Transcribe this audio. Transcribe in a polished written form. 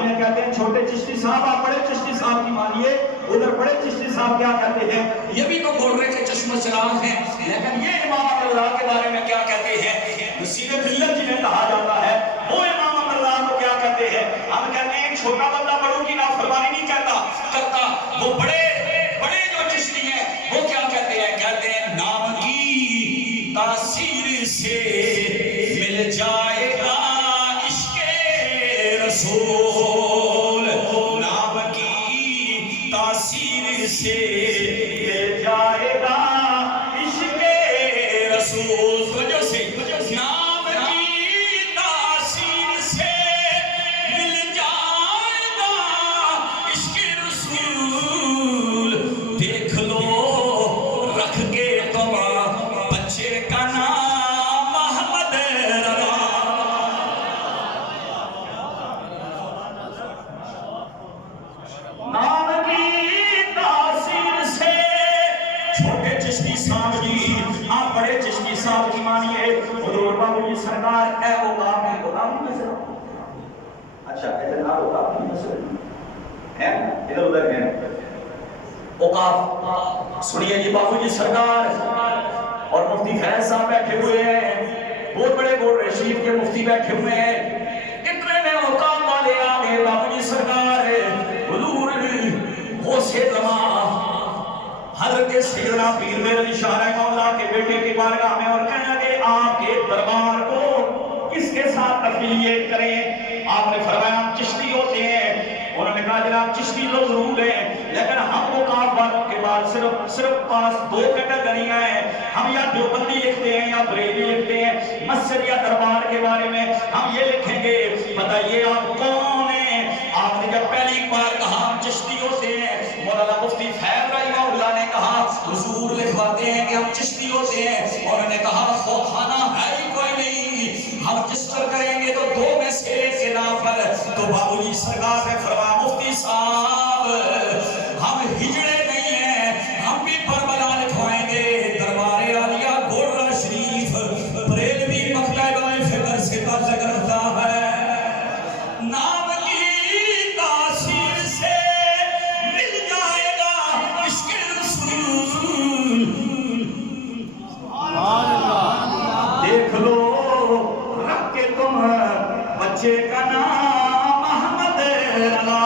آمین کہتے ہیں چھوٹے چشتی صاحب، آپ بڑے چشتی صاحب کی مانیے، ادھر بڑے چشتی صاحب کیا کہتے ہیں؟ یہ بھی تو بول رہے کہ چشمہ چراغ ہیں، لیکن یہ امام اللہ کے بارے میں کیا کہتے ہیں؟ مسیح ملت جنہیں کہا جاتا ہے وہ امام اللہ کو کیا کہتے ہیں؟ ہم کہتے ہیں چھوٹا بندہ بڑوں کی نافرمانی نہیں کرتا، وہ بڑے جو چشتی ہیں وہ کیا کہتے ہیں؟ کہتے ہیں نام کی تاثیر سے مل جائے گا عشق رسول، نام کی تاثیر سے مل جائے گا عشق رسول، وجہ سے نام کی تاثیر سے مل جائے گا عشق رسول، دیکھ لو رکھ کے تم بچے کا نام محمد رضا، نام کی تاثیر سے چھوٹے چشتی صاحب جی، آپ بڑے چشتی صاحب کی مانیے، حضور بابو جی سرکار اے اوقاف میں اوقاف میں سے اچھا اتنا اوقاف میں سے ہیں ادھر ادھر ہیں اوقاف، سنیے جی بابو جی سرکار اور مفتی فیض صاحب بیٹھے ہوئے ہیں، بہت بڑے گول رشید کے مفتی بیٹھے ہوئے ہیں، اتنے میں اوقاف والے آگے بابو جی سرکار حضور غوث زمان حضرت سیدنا پیر میرے علی شاہ رحمہ اللہ کے بیٹے کی بارگاہ میں اور کہنے لگے آپ کے دربار کو کس کے ساتھ افیلیٹ کریں؟ آپ نے فرمایا ہم چشتی ہوتے ہیں، انہوں نے کہا جناب چشتی تو ضرور ہیں لیکن ہم اوقاف والوں کے بعد صرف پاس دو کیٹیگریاں ہیں، ہم یا دیوبندی لکھتے ہیں یا بریلی لکھتے ہیں، مسجد یا دربار کے بارے میں ہم یہ لکھیں گے، بتائیے آپ کون ہیں؟ آپ نے جب پہلی بار کہا ہم چشتی ہوتے ہیں، مولانا مفتی فیض رحمہ اللہ نے کہا حضور لکھواتے ہیں کہ ہم چشتی ہوتے ہیں، اور انہوں نے کہا خوفانہ ہے ہی کوئی نہیں، ہم رجسٹر کریں گے تو دو میں سے ایک کے نام پر، تو بابو جی سرکار نے فرمایا مفتی صاحب ہم ہجڑے نہیں ہیں، ہم بھی کربلا لکھوائیں گے، دربار عالیہ گورا شریف بریلوی مکتبہ فکر سے تعلق رکھتا ہے، نام کی تاثیر سے مل جائے گا عشق رسول، دیکھ لو رکھ کے تم بچے کا نام محمد رضا،